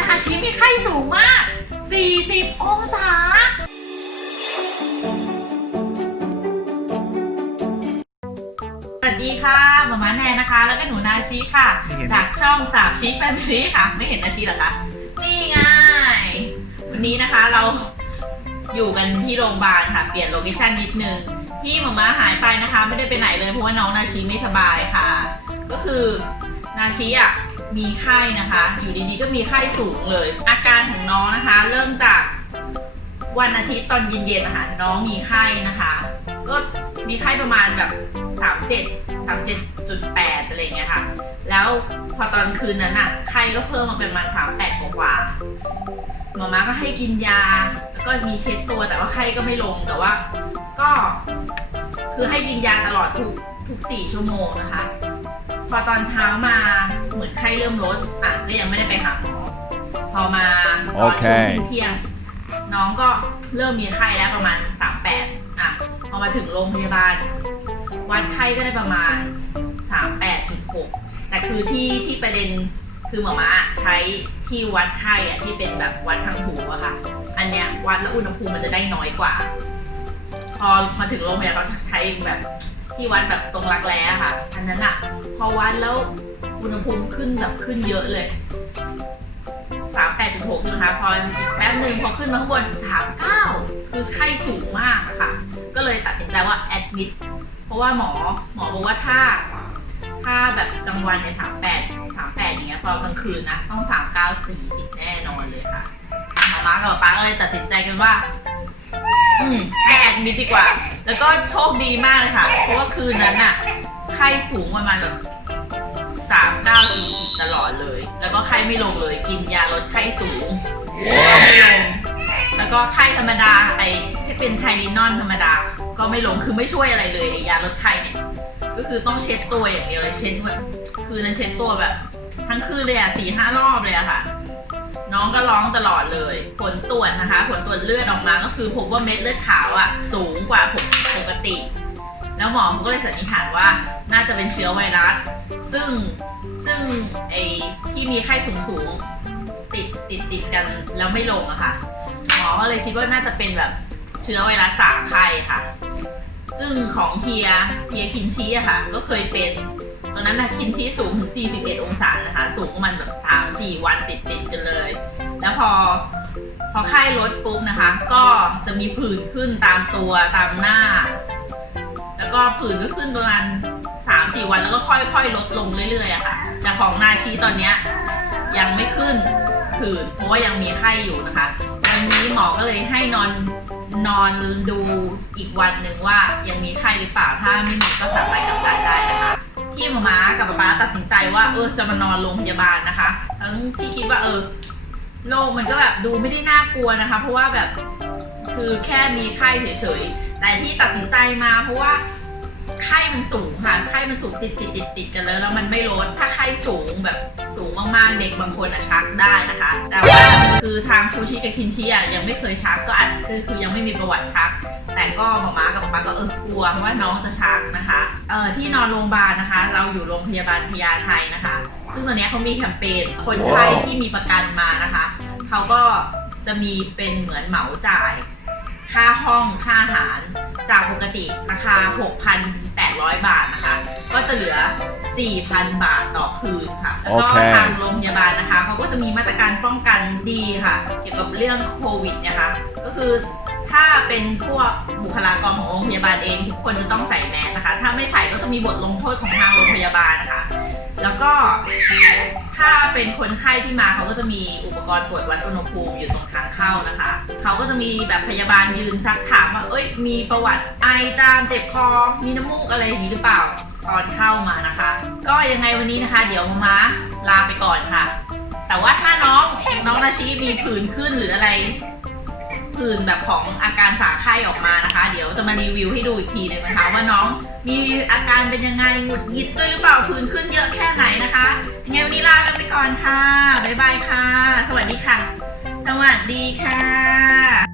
นาชิมีไข้สูงมาก 40 องศา สวัสดีค่ะหมาม่าแนนนะคะ แล้วก็หนูนาชิค่ะ ไม่เห็น จากช่องสามชิแฟมิลี่ค่ะ ไม่เห็นนาชิเหรอคะ นี่ไง วันนี้นะคะเราอยู่กันที่โรงพยาบาลค่ะ เปลี่ยนโลเคชั่นนิดนึง ที่หมาม่าหายไปนะคะ ไม่ได้ไปไหนเลยเพราะว่าน้องนาชิไม่สบายค่ะ ก็คือนาชิอะ มีไข้นะคะ อยู่ดีๆก็มีไข้สูงเลย อาการของน้องนะคะ เริ่มจากวันอาทิตย์ตอนเย็นๆนะคะน้องมีไข้นะคะ ก็มีไข้ประมาณแบบ 37 37.8อะไรอย่างเงี้ยค่ะ แล้วพอตอนคืนนั้นอะไข้ก็เพิ่มมาเป็นประมาณ38กว่าหมอมาก็ให้กินยา แล้วก็มีเช็ดตัวแต่ว่าไข้ก็ไม่ลงแต่ว่า ก็ คือให้กินยาตลอดทุกทุก4ชั่วโมงนะคะ พอตอนเช้ามาเหมือนไข้เริ่มลดอะก็ยังไม่ได้ไปหาหมอพอมาตอนโอเคช่วงเที่ยงๆน้องก็เริ่มมีไข้แล้วประมาณ 38อะพอมาถึงโรงพยาบาล วัดไข้ก็ได้ประมาณ 38.6 แต่คือที่ที่ประเด็นคือหมอมาใช้ที่วัดไข้อะที่เป็นแบบวัดทางหูอะค่ะ อันเนี้ยวัดแล้วอุณหภูมิมันจะได้น้อยกว่า พอมาถึงโรงพยาบาลเขาจะใช้แบบที่วัดแบบตรงรักแร้อะค่ะ อันนั้นอะ พอวัดแล้วอุณหภูมิขึ้นแบบขึ้นเยอะเลย38.6ใช่ไหมคะพออีกแป๊บหนึ่งพอขึ้นมาข้างบน39คือไข้สูงมากอะค่ะ ก็เลยตัดสินใจว่าแอดมิดเพราะว่าหมอหมอบอกว่าถ้า ถ้าแบบกลางวันเนี่ย38 38อย่างเงี้ยพอนกลางคืนนะ ต้อง39 40แน่นอนเลยค่ะหมอมากับป๊าก็เลยตัดสินใจกันว่าอืมให้แอดมิดดีกว่า แล้วก็โชคดีมากเลยค่ะ เพราะว่าคืนนั้นอะ ไข้สูงประมาณแบบสามเก้าสี่สิบตลอดเลย แล้วก็ไข้ไม่ลงเลย กินยาลดไข้สูงก็ไม่ลง แล้วก็ไข้ธรรมดาไอ้ที่เป็นไทลินอนธรรมดา ก็ไม่ลง คือไม่ช่วยอะไรเลยไอ้ยาลดไข้เนี่ย ก็คือต้องเช็ดตัวอย่างเดียวเลยเช็ดแบบคืนนั้นเช็ดตัวแบบ ทั้งคืนเลยอะสี่ห้ารอบเลยอะค่ะ น้องก็ร้องตลอดเลย ผลตรวจนะคะ ผลตรวจเลือดออกมาก็คือพบว่าเม็ดเลือดขาวอะสูงกว่าปกติ แล้วหมอเขาก็เลยสันนิษฐานว่าน่าจะเป็นเชื้อไวรัส ซึ่งซึ่งไอที่มีไข้สูงสูงๆติดติดติดกันแล้วไม่ลงอะค่ะ หมอก็เลยคิดว่าน่าจะเป็นแบบเชื้อไวรัสสาไข้ค่ะ ซึ่งของเฮียเฮียคินชีอะค่ะ ก็เคยเป็นตอนนั้นนะคินชีสูงถึง 41 องศานะคะ สูงประมันแบบ3-4 วันติดติดกันเลย แล้วพอพอไข้ลดปุ๊บนะคะ ก็จะมีผื่นขึ้นตามตัวตามหน้า แล้วก็ผื่นก็ขึ้นประมาณ3-4วันแล้วก็ค่อยๆลดลงเรื่อยๆอะค่ะ แต่ของนาชีตอนเนี้ยยังไม่ขึ้นผื่นเพราะว่ายังมีไข้อยู่นะคะวันนี้หมอก็เลยให้นอนนอนดูอีกวันหนึ่งว่ายังมีไข้หรือเปล่าถ้าไม่มีก็สามารถกลับบ้านได้นะคะ ที่มาม้ากับป๊าป๊าตัดสินใจว่าเออจะมานอนโรงพยาบาลนะคะทั้งที่คิดว่าเออโรคมันก็แบบดูไม่ได้น่ากลัวนะคะ เพราะว่าแบบคือแค่มีไข้เฉยๆแต่ที่ตัดสินใจมาเพราะว่า ไข้มันสูงค่ะ ไข้มันสูงติดติดติดติดกันแล้วแล้วมันไม่ลด ถ้าไข้สูงแบบสูงมากๆ เด็กบางคนอะชักได้นะคะ แต่ว่าคือทางคูชิกับคินชิอะยังไม่เคยชักก็อาจคือคือยังไม่มีประวัติชัก แต่ก็หมาม้ากับป๊าป๊าก็เออกลัวว่าน้องจะชักนะคะเอ่อที่นอนโรงพยาบาลนะคะ เราอยู่โรงพยาบาลพญาไทนะคะ ซึ่งตอนนี้เขามีแคมเปญคนไข้ที่มีประกันมานะคะเขาก็จะมีเป็นเหมือนเหมาจ่าย ค่าห้องค่าอาหาร จากปกติราคา 6,800 บาทนะคะ ก็จะเหลือ 4,000 บาทต่อคืนค่ะ แล้วก็โอเคทางโรงพยาบาลนะคะเขาก็จะมีมาตรการป้องกันดีค่ะ เกี่ยวกับเรื่องโควิดเนะคะ ก็คือถ้าเป็นพวกบุคลากรของโรงพยาบาลเองทุกคนจะต้องใส่แมสนะคะ ถ้าไม่ใส่ก็จะมีบทลงโทษของทางโรงพยาบาลนะคะ แล้วก็ ถ้าเป็นคนไข้ที่มาเขาก็จะมีอุปกรณ์ตรวจวัดอุณหภูมิอยู่ตรงทางเข้านะคะ เขาก็จะมีแบบพยาบาลยืนซักถามว่า เอ้ย มีประวัติไอจามเจ็บคอ มีน้ำมูกอะไรอย่างนี้หรือเปล่า ตอนเข้ามานะคะ ก็ยังไงวันนี้นะคะ เดี๋ยวมามาลาไปก่อนค่ะ แต่ว่าถ้าน้องน้องนาชีมีผื่นขึ้นหรืออะไร ผื่นแบบของอาการสาไข้ออกมานะคะ เดี๋ยวจะมารีวิวให้ดูอีกทีหนึงนะคะว่าน้องมีอาการเป็นยังไงหงุดหงิดด้วยหรือเปล่าพื้นขึ้นเยอะแค่ไหนนะคะยังไงวันนี้ลากันไปก่อนค่ะบ๊ายบายค่ะ สวัสดีค่ะ สวัสดีค่ะ